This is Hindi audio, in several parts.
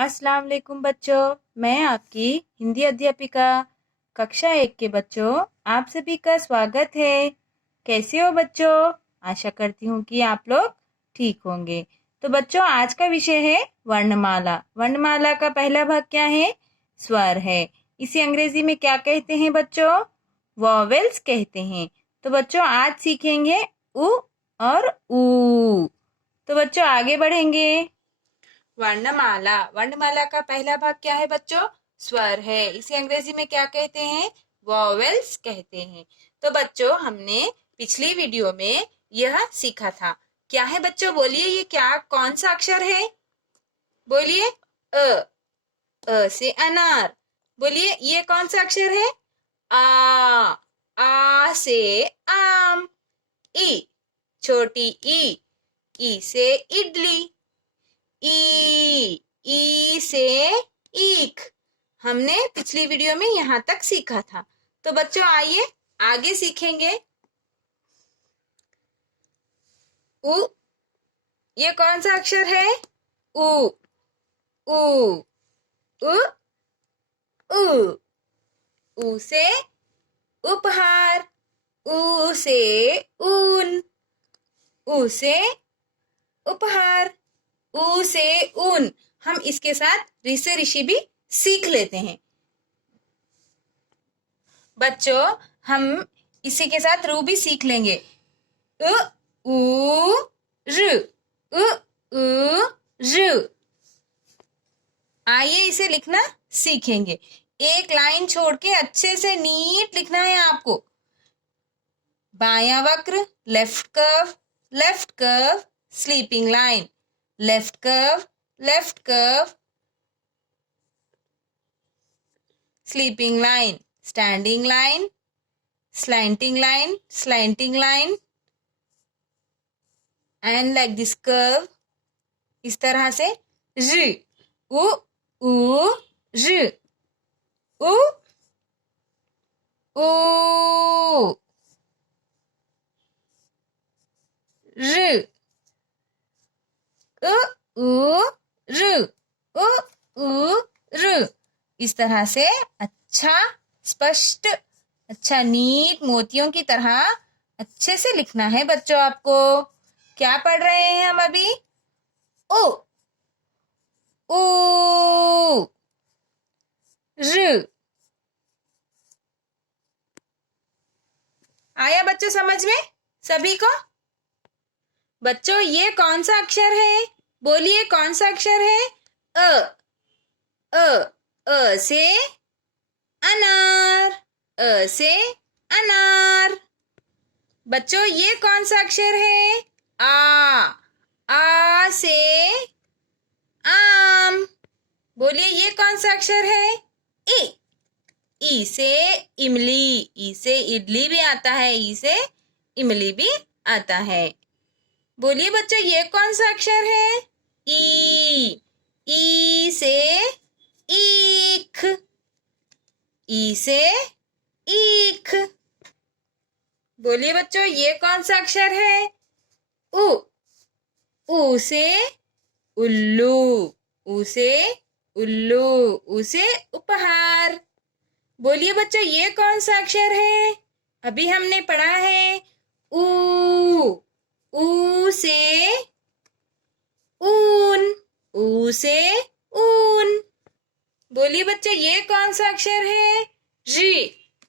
अस्सलाम वालेकुम बच्चों। मैं आपकी हिंदी अध्यापिका कक्षा 1 के बच्चों, आप सभी का स्वागत है। कैसे हो बच्चों? आशा करती हूँ कि आप लोग ठीक होंगे। तो बच्चों, आज का विषय है वर्णमाला। वर्णमाला का पहला भाग क्या है? स्वर है। इसे अंग्रेजी में क्या कहते हैं बच्चों? वॉवेल्स कहते हैं। तो बच्चों, आज सीखेंगे उ और ऊ। तो बच्चों, आगे बढ़ेंगे। वर्णमाला। वर्णमाला का पहला भाग क्या है बच्चों? स्वर है। इसे अंग्रेजी में क्या कहते हैं? वॉवेल्स कहते हैं। तो बच्चों, हमने पिछली वीडियो में यह सीखा था। क्या है बच्चों? बोलिए, ये क्या कौन सा अक्षर है? बोलिए। अ से अनार। बोलिए, ये कौन सा अक्षर है? आ से आम। ई, छोटी ई से इडली। ई से ईख। हमने पिछली वीडियो में यहाँ तक सीखा था। तो बच्चों, आइए आगे सीखेंगे। उ, ये कौन सा अक्षर है? उ, उ, उ, उ। उ से उपहार। उ से ऊन। उ से उपहार। ऊ से ऊन। हम इसके साथ ऋषि ऋषि भी सीख लेते हैं। बच्चों, हम इसी के साथ रू भी सीख लेंगे। उ ऊ ऋ। उ ऊ ऋ। आइए इसे लिखना सीखेंगे। एक लाइन छोड़ के अच्छे से नीट लिखना है आपको। बायां वक्र, left curve, sleeping line, left curve, sleeping line, standing line, slanting line, and like this curve. इस तरह से ऋ, उ ऊ ऋ, उ ऊ ऋ, उ ऊ ऋ, उ ऊ ऋ। इस तरह से अच्छा स्पष्ट, अच्छा नीट मोतियों की तरह अच्छे से लिखना है बच्चों आपको। क्या पढ़ रहे हैं हम अभी? ओ, ऊ, ऋ। आया बच्चों समझ में सभी को? बच्चों, ये कौन सा अक्षर है? बोलिए, कौन सा अक्षर है? अ से अनार। अ से अनार। बच्चों, ये कौन सा अक्षर है? आ से आम। बोलिए, ये कौन सा अक्षर है? ई से इमली। ई से इडली भी आता है, ई से इमली भी आता है। बोलिए बच्चों, ये कौन सा अक्षर है? ई से ईख। ई से ईख। बोलिए बच्चों, ये कौन सा अक्षर है? ऊ से उल्लू। ऊ से उल्लू। ऊ से उपहार। बोलिए बच्चों, ये कौन सा अक्षर है? अभी हमने पढ़ा है ऊ से ऊन। ऊ से ऊन। बोलिए बच्चों, ये कौन सा अक्षर है?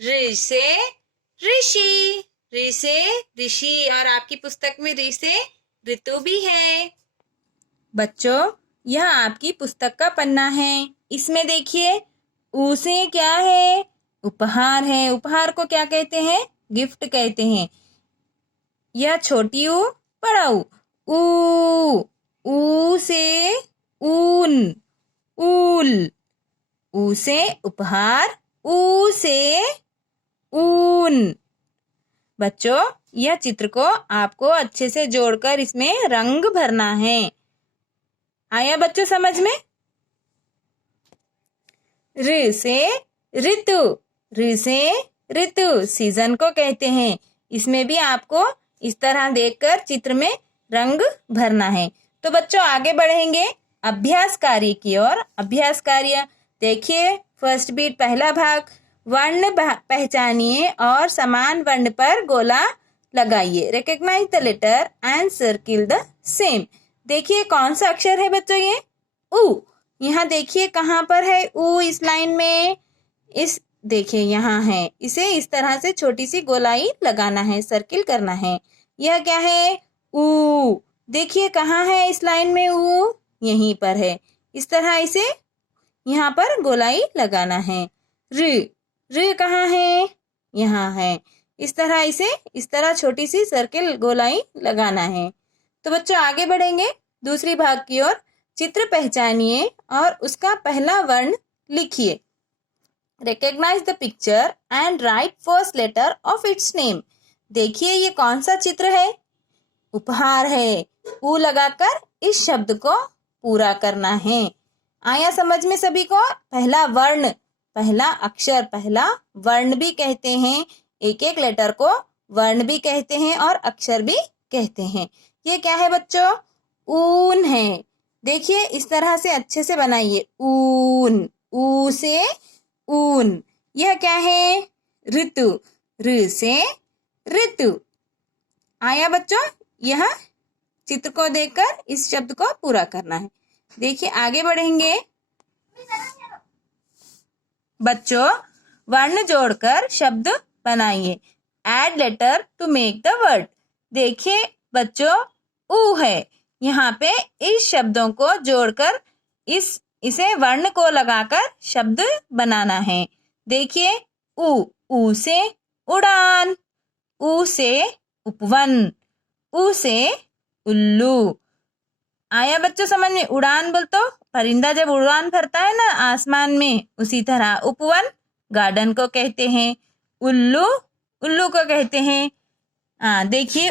ऋ से ऋषि। ऋ से ऋषि। और आपकी पुस्तक में ऋ से ऋतु भी है। बच्चों, यह आपकी पुस्तक का पन्ना है। इसमें देखिए, ऊ से क्या है? उपहार है। उपहार को क्या कहते हैं? गिफ्ट कहते हैं। यह छोटी ऊ, बड़ा ऊ से ऊन, ऊल। ऊ से उपहार, ऊ से ऊन। बच्चों, यह चित्र को आपको अच्छे से जोड़कर इसमें रंग भरना है। आया बच्चों समझ में? ऋ से ऋतु। ऋ से ऋतु सीजन को कहते हैं। इसमें भी आपको इस तरह देखकर चित्र में रंग भरना है। तो बच्चों, आगे बढ़ेंगे। अभ्यास कार्य की ओर। अभ्यास कार्य देखिए, फर्स्ट बीट पहला भाग, वर्ण पहचानिए और समान वर्ण पर गोला लगाइए। Recognise the letter and circle the same. देखिए कौन सा अक्षर है बच्चों ये? उ। यहाँ देखिए कहाँ पर है उ इस लाइन में? इस देखिए यहाँ है। इसे इस तरह से छोटी सी गोलाई लगाना है, सर्किल करना है। यह क्या है? उ। देखिए कहाँ है इस लाइन में उ? यहीं पर है। इस तरह इसे यहाँ पर गोलाई लगाना है। ऋ। ऋ कहाँ है? यहाँ है। इस तरह इसे इस तरह छोटी सी सर्किल गोलाई लगाना है। तो बच्चों आगे बढ़ेंगे दूसरी भाग की ओर। चित्र पहचानिए और उसका पहला वर्ण लिखिए। Recognize the picture and write first letter of its name. देखिए ये कौन सा चित्र है? उपहार है। उ लगाकर इस शब्द को पूरा करना है। आया समझ में सभी को? पहला वर्ण, पहला अक्षर, पहला वर्ण भी कहते हैं। एक एक लेटर को वर्ण भी कहते हैं और अक्षर भी कहते हैं। ये क्या है बच्चों? ऊन है। देखिए इस तरह से अच्छे से बनाइए। ऊन, ऊ से ऊन। यह क्या है? ऋतु, ऋ से ऋतु। आया बच्चों? यह चित्र को देखकर इस शब्द को पूरा करना है। देखिए आगे बढ़ेंगे बच्चों, वर्ण जोड़कर शब्द बनाइए। Add letter to make the word. देखिए बच्चों ऊ है, यहाँ पे इस शब्दों को जोड़कर इसे वर्ण को लगाकर शब्द बनाना है। देखिए ऊ से उड़ान, ऊ से उपवन, ऊ से उल्लू। आया बच्चों समझ में? उड़ान बोल तो परिंदा जब उड़ान भरता है ना आसमान में, उसी तरह उपवन गार्डन को कहते हैं, उल्लू उल्लू को कहते हैं। देखिए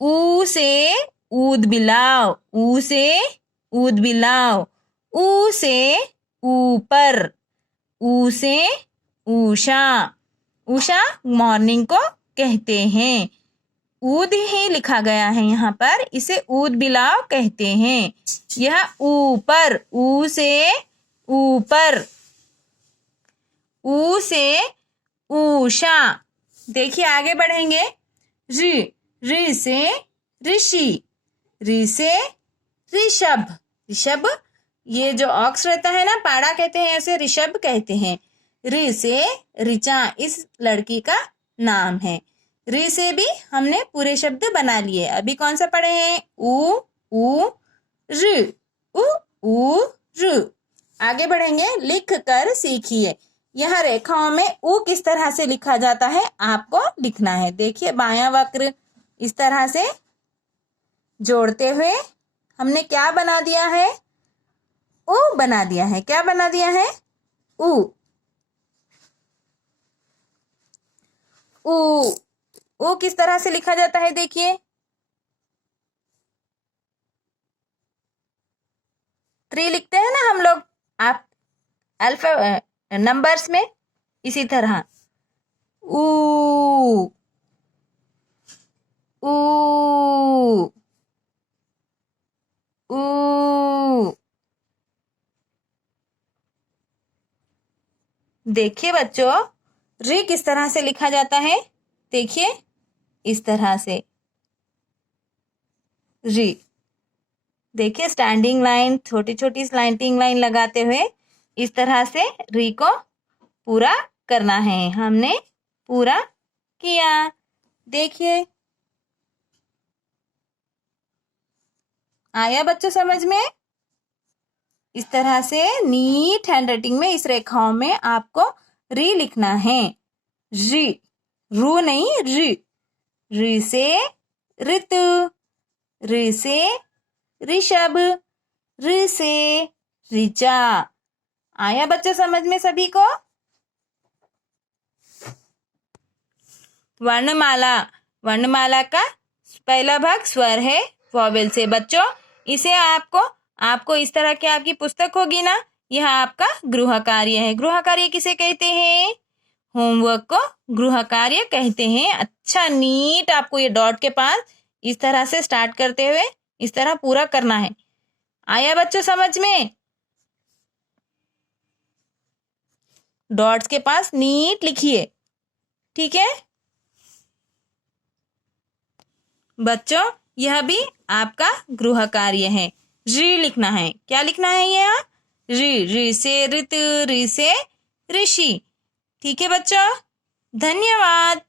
ऊ से ऊद बिलाव, ऊ से ऊद बिलाव, ऊ से ऊपर, ऊ से उषा, उषा मॉर्निंग को कहते हैं। ऊद ही लिखा गया है यहाँ पर, इसे ऊद बिलाव कहते हैं। यह ऊपर, ऊ से ऊपर, ऊ से उषा। देखिए आगे बढ़ेंगे। ऋ से ऋषि, ऋ से ऋषभ, ऋषभ ये जो ऑक्स रहता है ना, पाड़ा कहते हैं, ऐसे ऋषभ कहते हैं। ऋ से ऋचा, इस लड़की का नाम है। ऋ से भी हमने पूरे शब्द बना लिए। अभी कौन सा पढ़े हैं? उ ऋ, उ ऋ। आगे बढ़ेंगे। लिख कर सीखिए। यह रेखाओं में उ किस तरह से लिखा जाता है आपको लिखना है। देखिए बायां वक्र इस तरह से जोड़ते हुए हमने क्या बना दिया है? उ बना दिया है। क्या बना दिया है? उ। उ किस तरह से लिखा जाता है? देखिए ट्री लिखते हैं ना हम लोग, आप अल्फा नंबर्स में, इसी तरह ऊ ऊ ऊ। देखिए बच्चों ऋ किस तरह से लिखा जाता है? देखिए इस तरह से ऋ। देखिए स्टैंडिंग लाइन, छोटी छोटी स्लैंटिंग लाइन लगाते हुए इस तरह से ऋ को पूरा करना है। हमने पूरा किया। देखिए आया बच्चों समझ में? इस तरह से नीट हैंडराइटिंग में इस रेखाओं में आपको ऋ लिखना है। ऋ, रू नहीं, ऋ। ऋ से ऋतु, ऋ से ऋषभ, ऋ से ऋचा। आया बच्चों समझ में सभी को? वर्णमाला, वर्णमाला का पहला भाग स्वर है वॉवेल से। बच्चों इसे आपको इस तरह की आपकी पुस्तक होगी ना, यह आपका गृह कार्य है। गृह कार्य किसे कहते हैं? होमवर्क को गृह कार्य कहते हैं। अच्छा नीट आपको ये डॉट के पास इस तरह से स्टार्ट करते हुए इस तरह पूरा करना है। आया बच्चों समझ में? डॉट्स के पास नीट लिखिए, ठीक है बच्चों? यह भी आपका गृह कार्य है। ऋ लिखना है। क्या लिखना है यहाँ? ऋ से ऋतु, ऋ से ऋषि। ठीक है बच्चों, धन्यवाद।